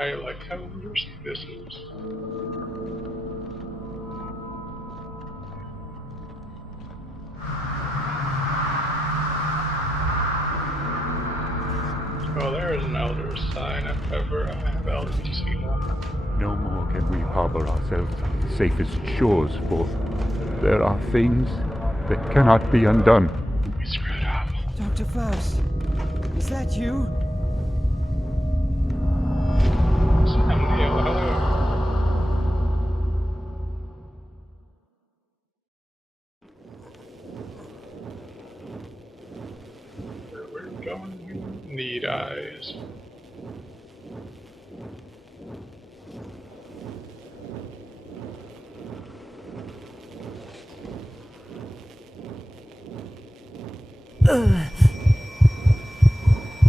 I like how interesting this is. Oh, there is an elder sign if ever I have elders to see one. No more can we harbor ourselves on the safest shores, for there are things that cannot be undone. We screwed up. Dr. Faust, is that you? Sam Neill, hello. Where we're going, we need eyes.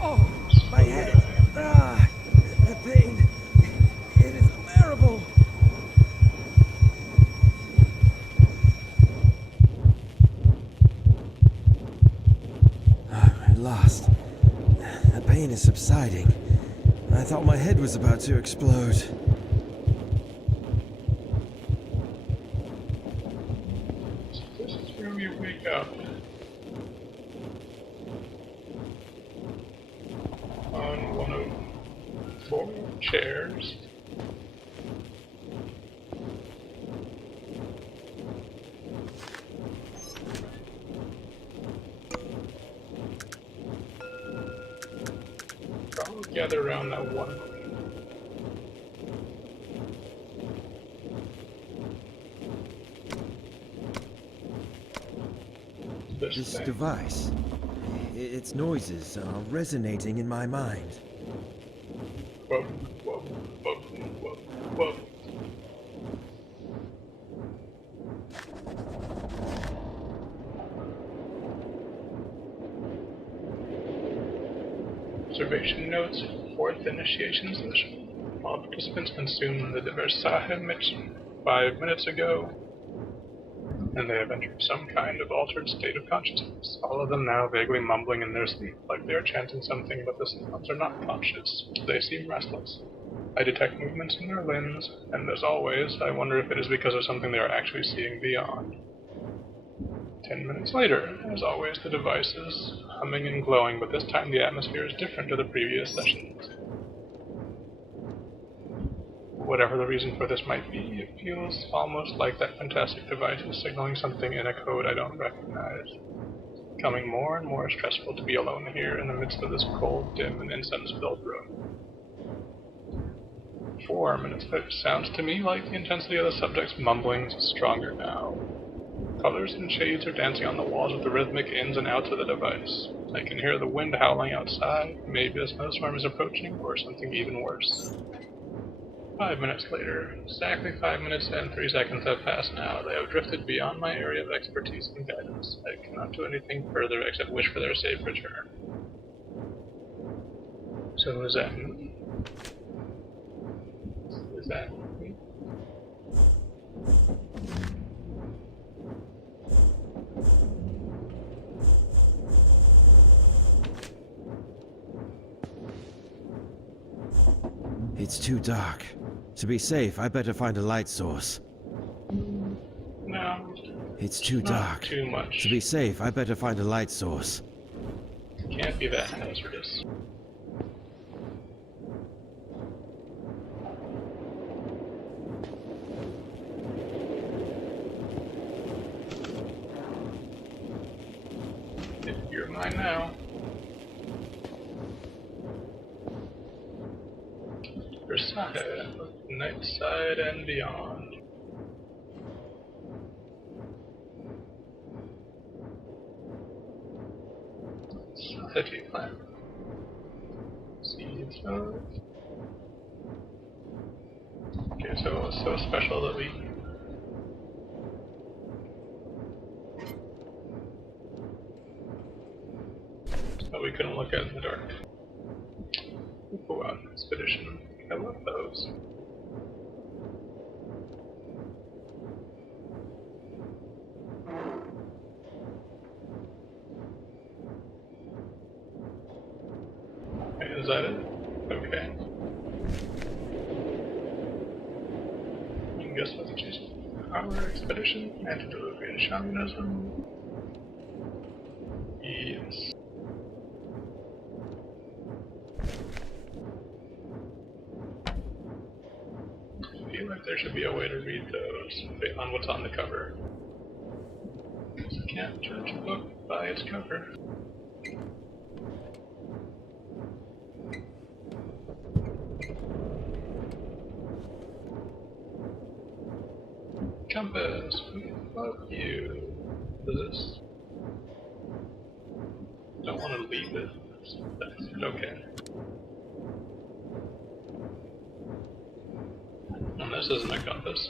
Oh, my head! Ah, the pain! It is unbearable! At last, the pain is subsiding. I thought my head was about to explode. This is where we wake up. On one of 4 chairs. Probably gather around that one. This thing. device, its noises are resonating in my mind. Whoa, whoa, whoa, whoa, whoa. Observation notes, 4th initiation session. All participants consumed the Versailles image 5 minutes ago, and they have entered some kind of altered state of consciousness. All of them now vaguely mumbling in their sleep, like they are chanting something, but the sounds are not conscious. They seem restless. I detect movements in their limbs, and as always, I wonder if it is because of something they are actually seeing beyond. 10 minutes later, as always, the device is humming and glowing, but this time the atmosphere is different to the previous sessions. Whatever the reason for this might be, it feels almost like that fantastic device is signaling something in a code I don't recognize. It's becoming more and more stressful to be alone here in the midst of this cold, dim, and incense-filled room. 4 minutes later, sounds to me like the intensity of the subject's mumblings is stronger now. Colors and shades are dancing on the walls with the rhythmic ins and outs of the device. I can hear the wind howling outside, maybe a snowstorm is approaching, or something even worse. 5 minutes later, exactly 5 minutes and 3 seconds have passed now. They have drifted beyond my area of expertise and guidance. I cannot do anything further except wish for their safe return. So is that me? Is that me? It's too dark. To be safe, I better find a light source. No. It's too dark. Too much. To be safe, I better find a light source. Can't be that hazardous. You're mine now. Versailles, night side and beyond. City plan. Seeds of. Okay, so what's so special that we. That we couldn't look at in the dark. Go out expedition. I love those. Is that it? Okay. guess that's what she's our expedition, antediluvian shamanism. Yes. I feel like there should be a way to read those based on what's on the cover. You can't judge a book by its cover. Compass, fuck you. This. Don't want to leave it. That's okay. And this isn't a compass.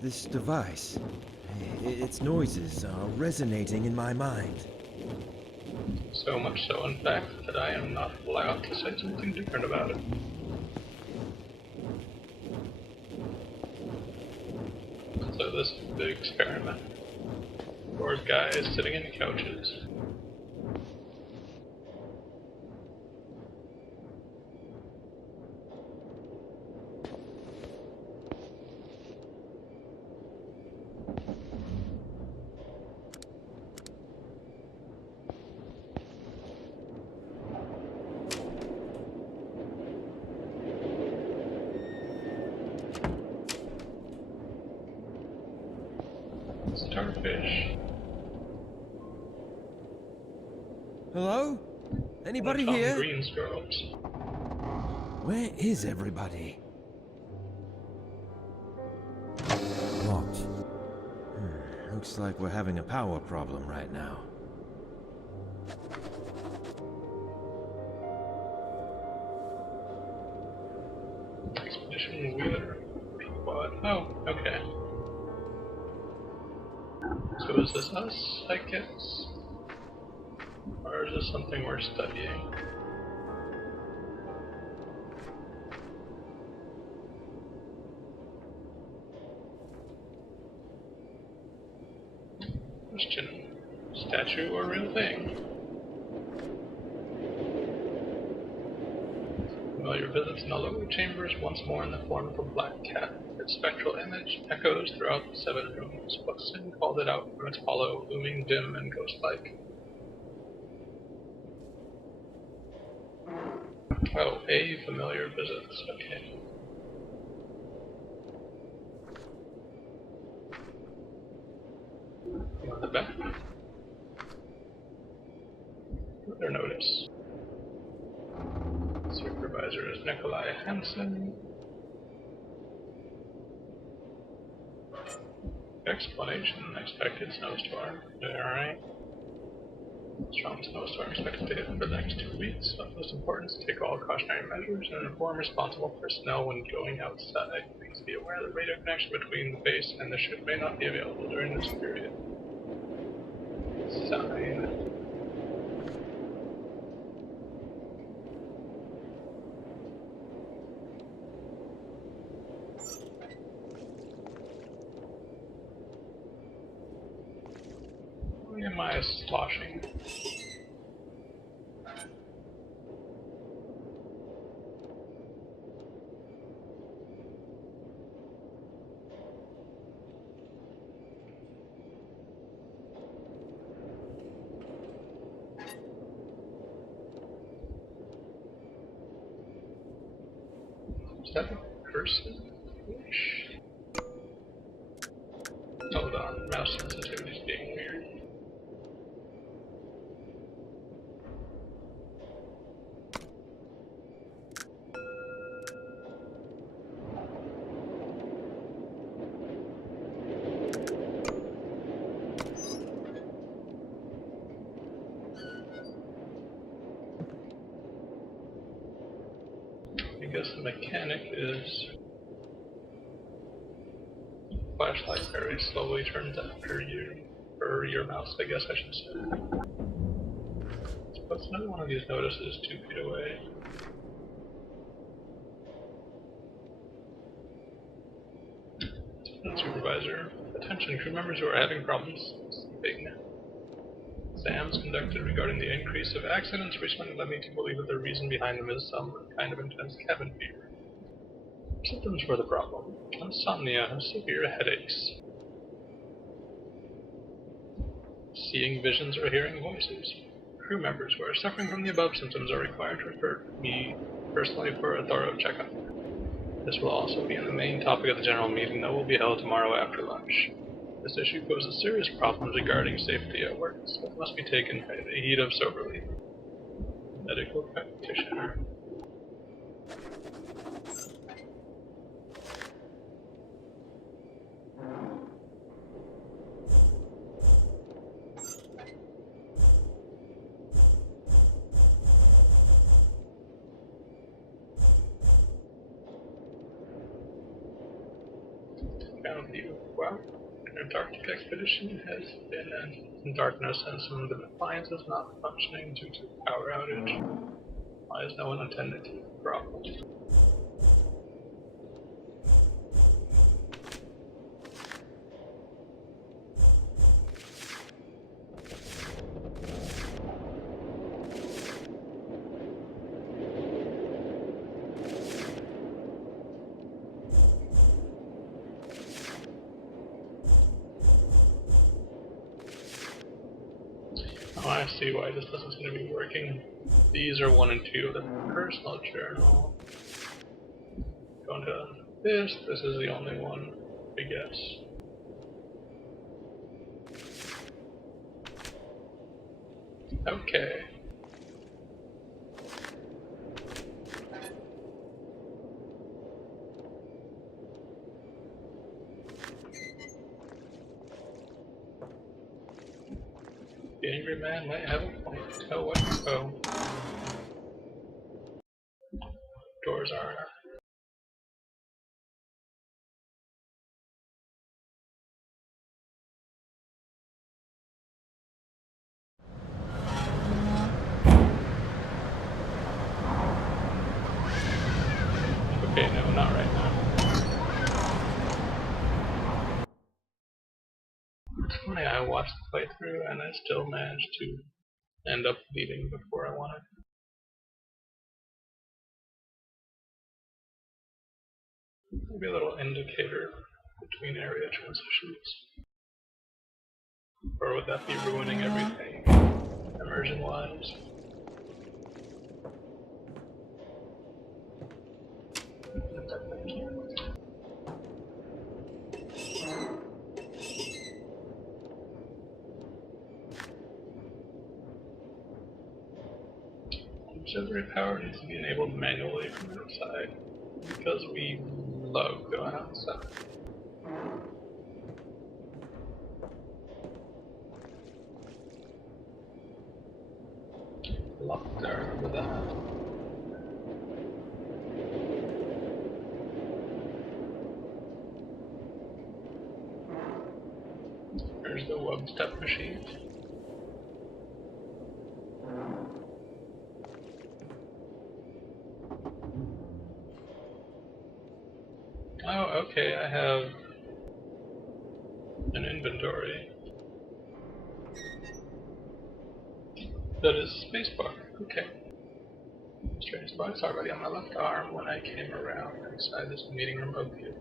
This device, its noises are resonating in my mind. So much so, in fact, that I am not allowed to say something different about it. So this is the experiment. Bored guys sitting in couches. Starfish. Hello? Anybody here? Green squirrels. Where is everybody? Locked. Looks like we're having a power problem right now. Expedition Wheeler. Pequod. Oh, okay. So is this us, I guess? Or is this something we're studying? Question. Statue or real thing? Familiar visits in the lower chambers once more in the form of a black cat. Its spectral image echoes throughout the 7 rooms. What sin called it out from its hollow, looming dim and ghost-like? Oh, a familiar visits. Okay. On the back. Further notice. Supervisor is Nikolai Hansen. Explanation: expected snowstorm. Alright. Strong snowstorm expected to hit for the next 2 weeks. Of most importance, take all cautionary measures and inform responsible personnel when going outside. Please be aware that radio connection between the base and the ship may not be available during this period. Sign. Why am I sloshing? Is that a person? Hold on, mouse sensitivity is being weird. I guess the mechanic is flashlight very slowly turns after you, or your mouse, I guess I should say. it's another one of these notices 2 feet away. Supervisor, attention crew members who are having problems sleeping. Exams conducted regarding the increase of accidents recently led me to believe that the reason behind them is some kind of intense cabin fever. Symptoms for the problem: insomnia, severe headaches, seeing visions or hearing voices. Crew members who are suffering from the above symptoms are required to refer me personally for a thorough checkup. This will also be the main topic of the general meeting that will be held tomorrow after lunch. This issue poses serious problems regarding safety at work, so it must be taken heed of soberly. Medical practitioner. Found you. Well, an Antarctic expedition has been in darkness and some of the appliance is not functioning due to power outage. Why is no one attending to the problem? Oh, I see why this doesn't seem to be working. These are 1 and 2 of the personal journal. Going to this is the only one, I guess. Okay. The angry man might have a point. Oh, what? Oh. Doors are. Okay, no, not right now. It's funny, I watched the playthrough and I still managed to end up leaving before I wanted. Maybe a little indicator between area transitions. Or would that be ruining everything, immersion-wise? Auxiliary power needs to be enabled manually from outside, because we love going outside. Locked, I remember that. There's the Wubstep machine. Oh, okay, I have an inventory. That is spacebar. Okay. Strange box already on my left arm when I came around inside this meeting room of the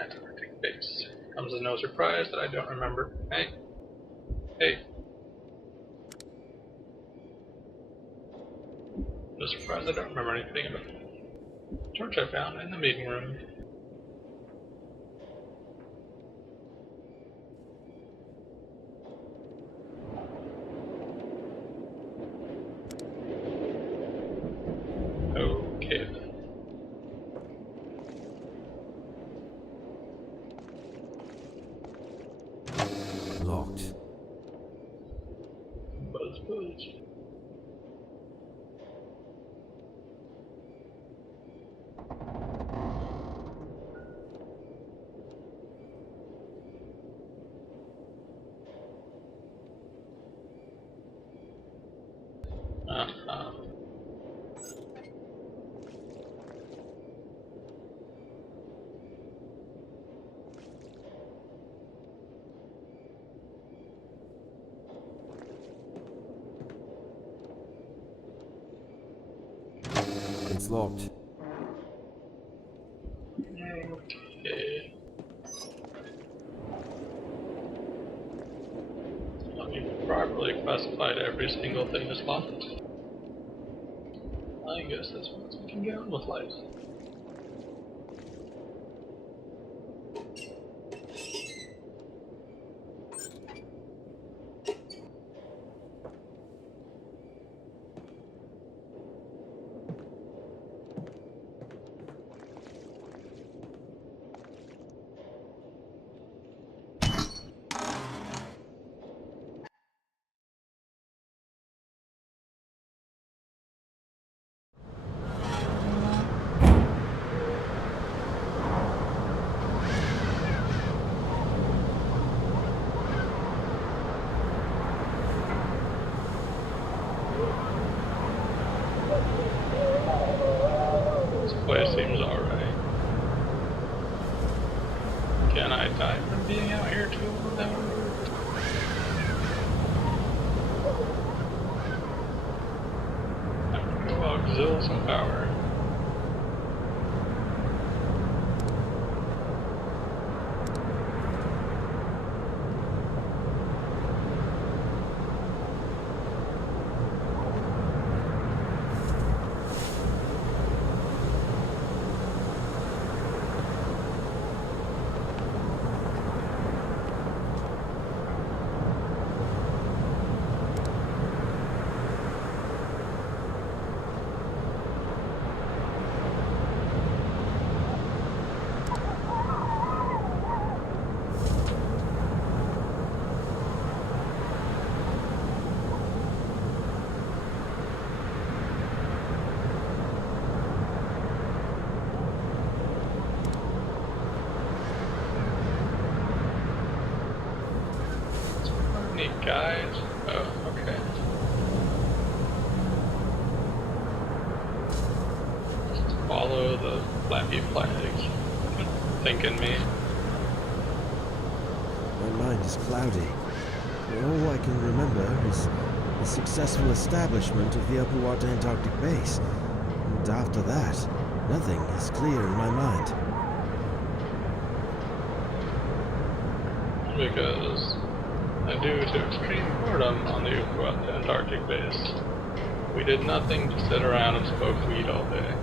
Antarctic base. Comes as no surprise that I don't remember. Hey. Hey. No surprise I don't remember anything about the torch I found in the meeting room. Okay. Locked. Buzz buzz. Ah. It's locked. Okay. Let me properly classified every single thing as locked. I guess that's what we can get on with life. Place seems alright. Can I die from being out here too? I'm gonna go auxil some power. Guys? Oh, okay. Just follow the flappy flags. Thinking me. My mind is cloudy. All I can remember is the successful establishment of the Upper Antarctic base. And after that, nothing is clear in my mind. Because due to extreme boredom on the Antarctic base, we did nothing to sit around and smoke weed all day.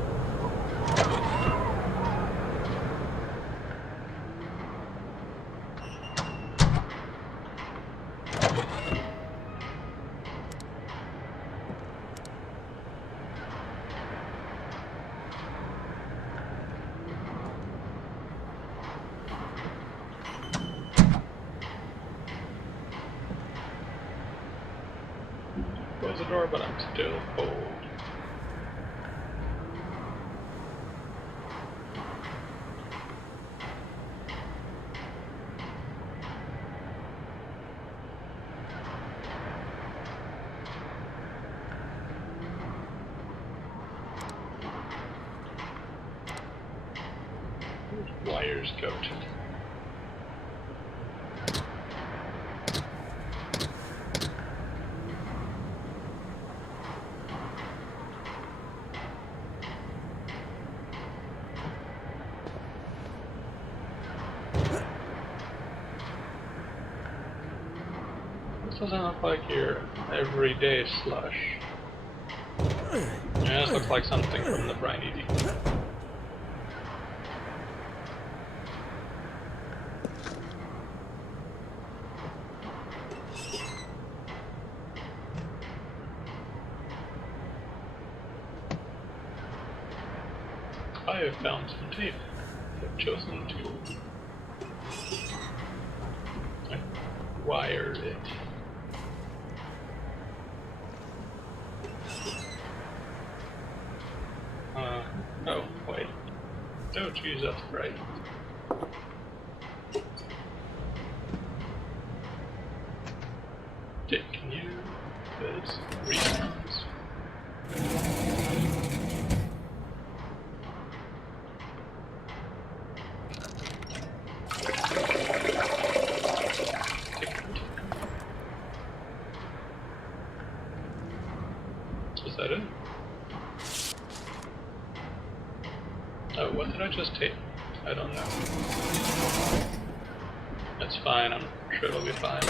Close the door, but I'm still cold. Wires go to. Doesn't look like your everyday slush. Yeah, this looks like something from the briny deep. I have found some tape. I've chosen to wire it. Oh, wait. Oh, geez, that's right. Taking you as reasons. Is that it? Oh, what did I just take? I don't know. It's fine, I'm sure it'll be fine.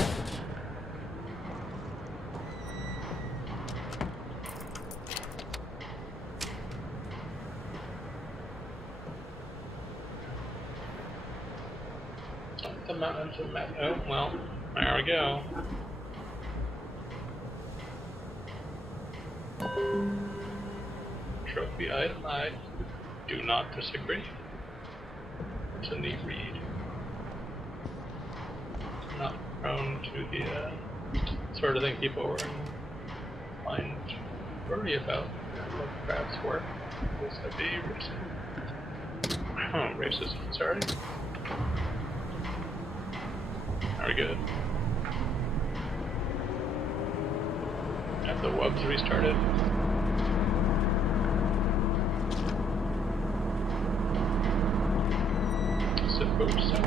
The mountains of oh, well, there we go. Trophy item, I do not disagree. It's a neat read. Not prone to the sort of thing people were inclined to worry about Lovecraft's work. This would be racism, sorry. Very good. Have the wubs restarted? Suppose so.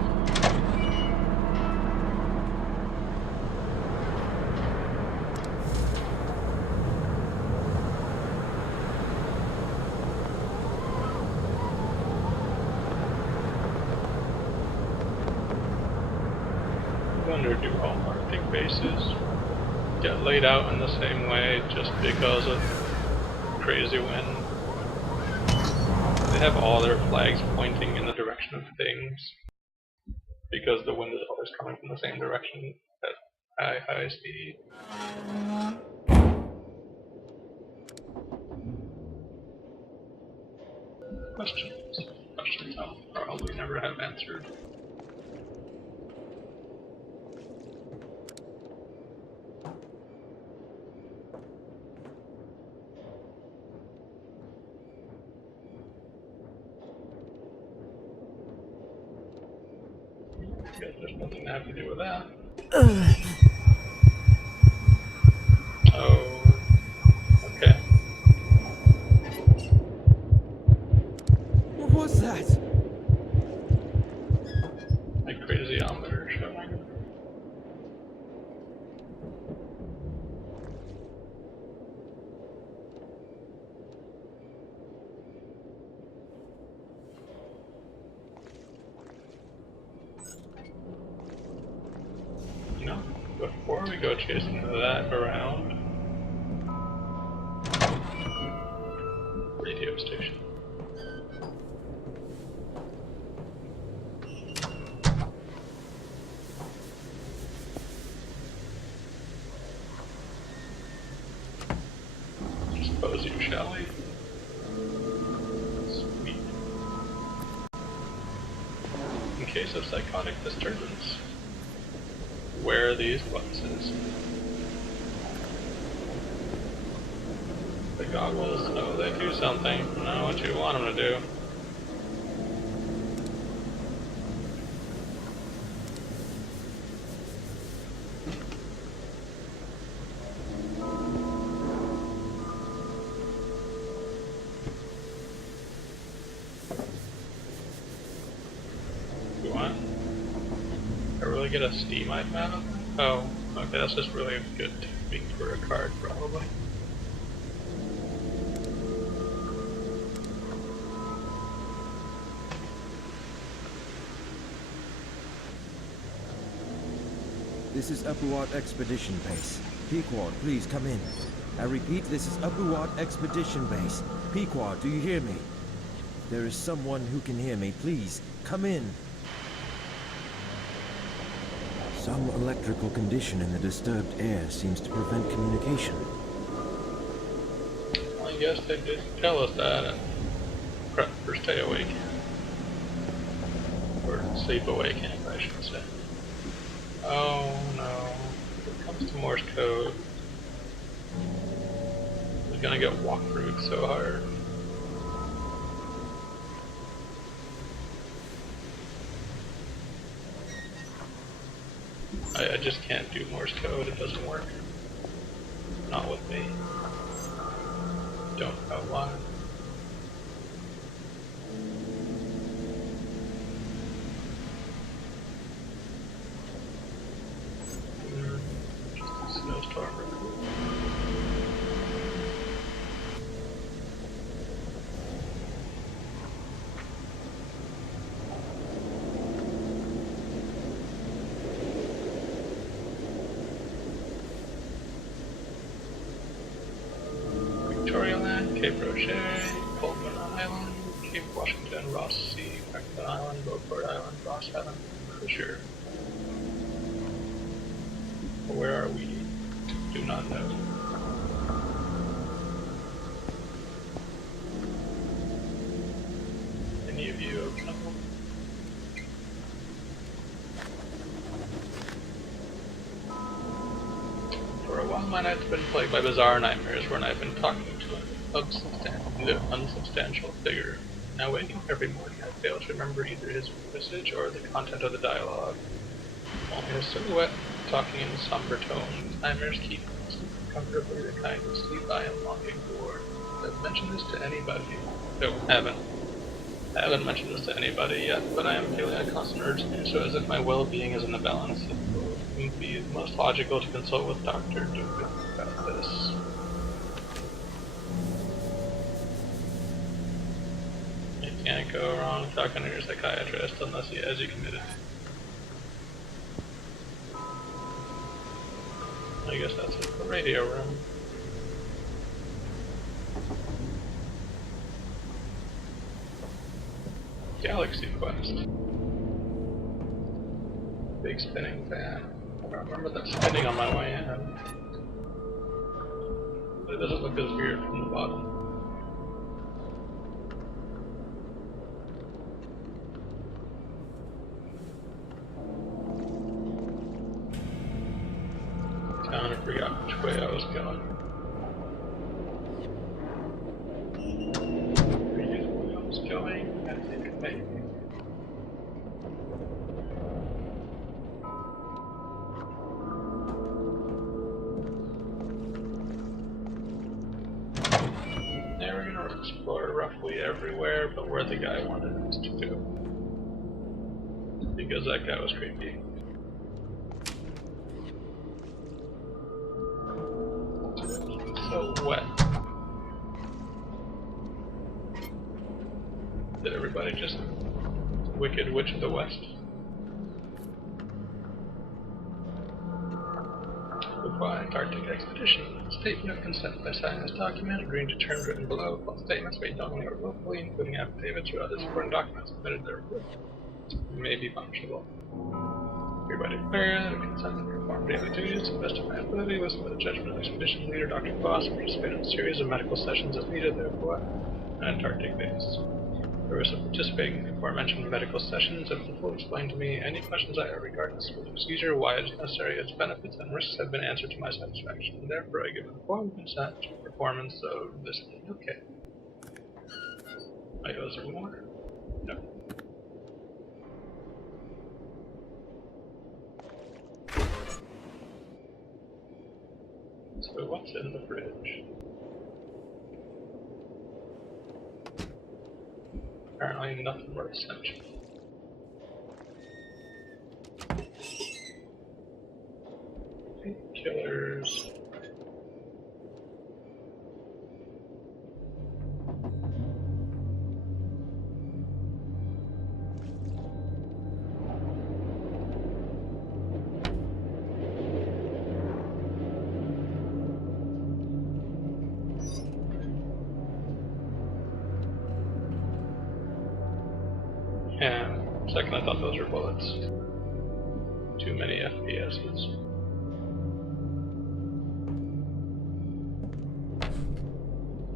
Wonder do all Arctic bases get laid out in the same way just because of crazy wind? They have all their flags pointing in the direction of things because the wind is always coming from the same direction at high speed. Questions I'll probably never have answered. Guess there's nothing to have to do with that. Oh, okay. What was that? My crazyometer showing. You know, before we go chasing that around, radio station. Suppose you shall we? Sweet. In case of psychotic disturbance, wear these glasses. The goggles, oh, they do something. I know what you want them to do. Get a Steam iPad? Oh, okay, that's just really a good technique for a card, probably. This is Upward Expedition Base. Pequod, please come in. I repeat, this is Upward Expedition Base. Pequod, do you hear me? If there is someone who can hear me, please, come in. Some electrical condition in the disturbed air seems to prevent communication. Well, I guess they did tell us that and prep for stay awake. Or sleep awake, I should say. Oh no. When it comes to Morse code, we're gonna get walkthrough so hard. I just can't do Morse code, it doesn't work. Not with me. Don't know why. Just a snowstorm. Fulton Island, Cape Washington, Ross Sea, Franklin Island, Beaufort Island, Ross Island, Crozier. Where are we? Do not know. Any of you open up? For a while my nights have been plagued by bizarre nightmares when I've been talking to an unsubstantial figure. Now waking every morning I fail to remember either his message or the content of the dialogue. Only a silhouette talking in somber tones. Nightmares keep me comfortably the kind of sleep I am longing for. I've mentioned this to anybody. No, I haven't mentioned this to anybody yet, but I am feeling a constant urge to do so as if my well-being is in the balance. It would be most logical to consult with Dr. Duke about this. You can't go wrong talking to your psychiatrist unless he has you committed. I guess that's the radio room. Galaxy Quest. Big spinning fan. I remember that spinning on my way in. But it doesn't look as weird from the bottom. I forgot which way I was going. Where I was going, I think maybe. Now we're gonna explore roughly everywhere, but where the guy wanted us to go. Because that guy was creepy. So wet. Did everybody just Wicked Witch of the West? Goodbye, Antarctic Expedition. Statement of consent by signing this document, agreeing to terms written below. All statements made knowingly or willfully, including affidavits or other supporting documents submitted therefore, may be punishable. Hereby declare that I consent to perform daily duties to the best of my ability with the judgment of expedition leader Dr. Voss and participate in a series of medical sessions as needed, therefore, on Antarctic base. The purpose of participating in the aforementioned medical sessions have been fully explained to me. Any questions I have regarding this procedure, why it is necessary, its benefits and risks have been answered to my satisfaction, and therefore I give informed consent to performance of this. Okay. Wait, was there more? No. So what's in the fridge? Apparently nothing worth essential. Killers. Yeah, for a second I thought those were bullets. Too many FPSs.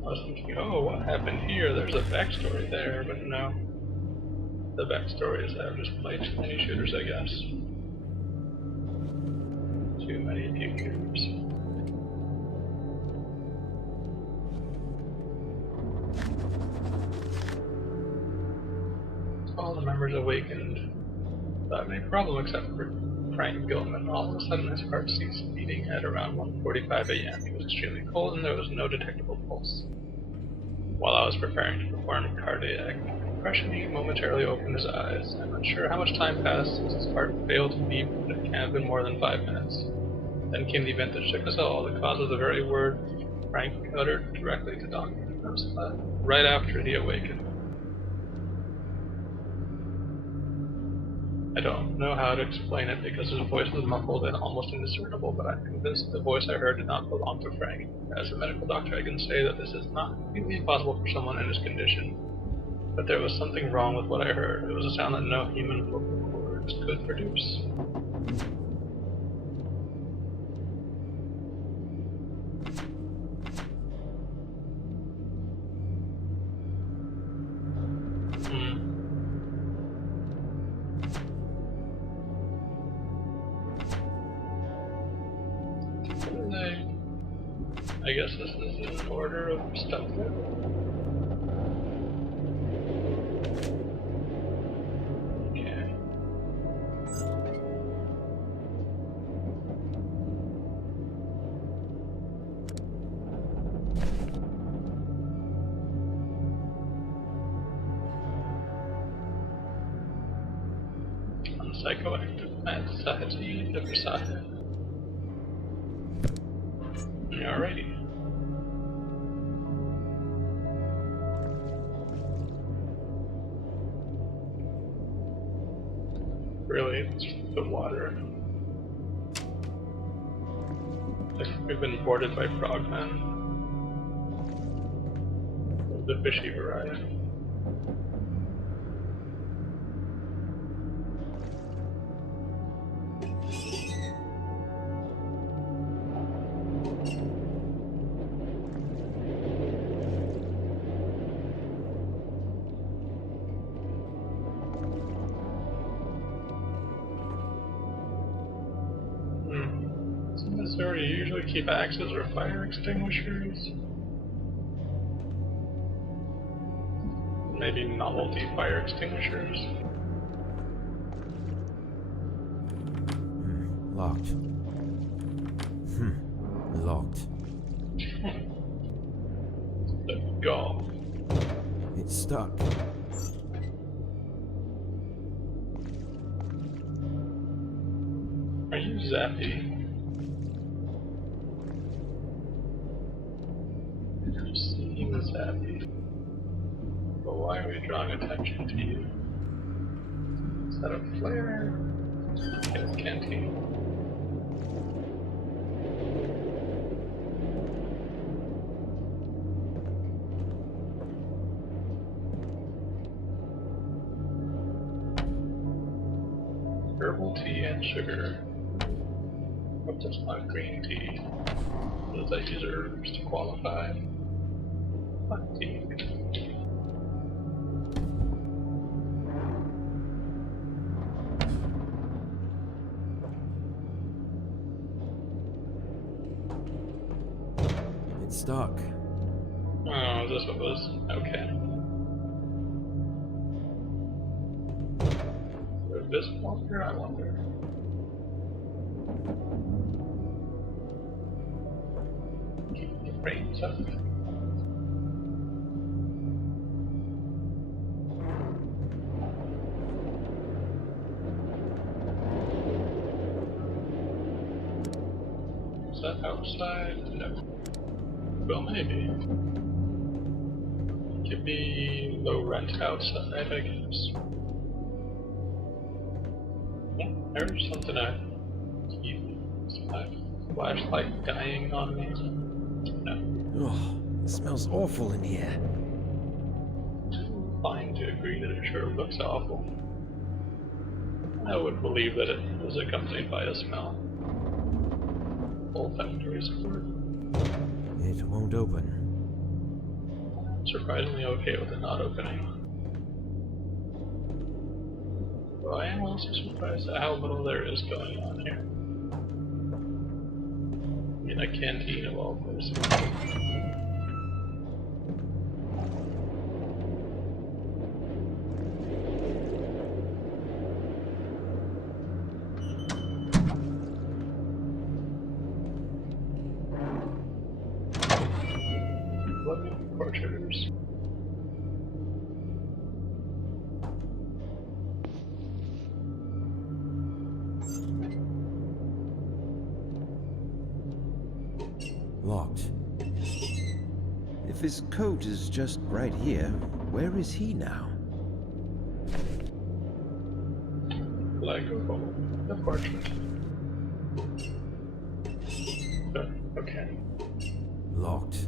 I was thinking, oh, what happened here? There's a backstory there, but no. The backstory is that I've just played too many shooters, I guess. Too many pukers. All the members awakened without any problem except for Frank Gilman. All of a sudden his heart ceased beating at around 1:45 a.m. He was extremely cold and there was no detectable pulse. While I was preparing to perform cardiac compression, he momentarily opened his eyes. I'm not sure how much time passed since his heart failed to beat, but it can't have been more than 5 minutes. Then came the event that shook us all, the cause of the very word Frank uttered directly to Dr. right after he awakened. I don't know how to explain it because his voice was muffled and almost indiscernible, but I'm convinced the voice I heard did not belong to Frank. As a medical doctor, I can say that this is not completely impossible for someone in his condition. But there was something wrong with what I heard. It was a sound that no human vocal cords could produce. I guess this is an order of stuff there. Okay. Psychoactive plant society, Diversity. Alrighty. Really, it's just the water. We've been boarded by frogmen. The fishy variety. Do you usually keep axes or fire extinguishers? Maybe novelty fire extinguishers? Locked. Locked. The gall. It's stuck. Are you zappy? Happy. But why are we drawing attention to you? Is that a flare? It's canteen. Herbal tea and sugar. Hope that's not green tea. Does that use herbs to qualify? It's stuck. Oh, is this what was? Okay. Is this longer? I wonder. Keep the brains up. Is that outside? No. Well, maybe. It could be low rent outside, I guess. Oh, there's something I keep my flashlight dying on me. No. Oh, it smells awful in here. Fine to agree that it sure looks awful. I would believe that it was accompanied by a smell. Olfactory support. It won't open. Surprisingly okay with it not opening. Well, I am also surprised at how little there is going on here. I mean, a canteen of all places. Portraitors. Locked. If his coat is just right here, where is he now? like the portrait. Okay. Locked.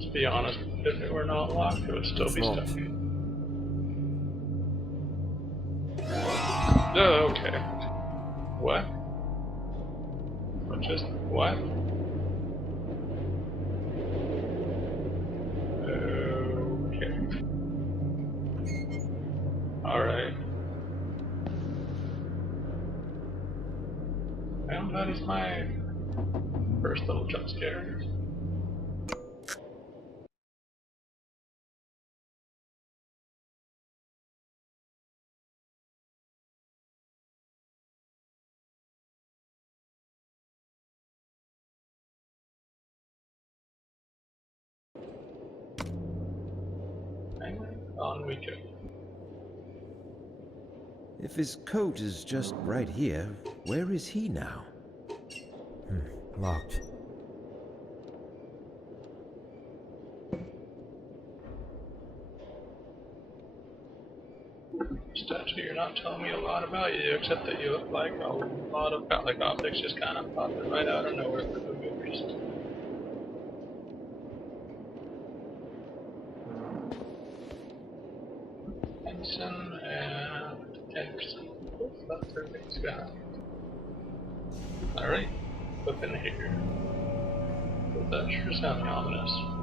To be honest, if it were not locked, it would still It's be locked. stuck. Oh, okay. What? What just what? Okay. Alright. Well, that is my first little jump scare. And on we go. If his coat is just right here, where is he now? Locked. Statue, you're not telling me a lot about you, except that you look like a lot of phallic optics just kind of popping right out of nowhere for no good reason. Henson and Henderson. That's everything's got. Alright, what's in here? That sure sounds ominous.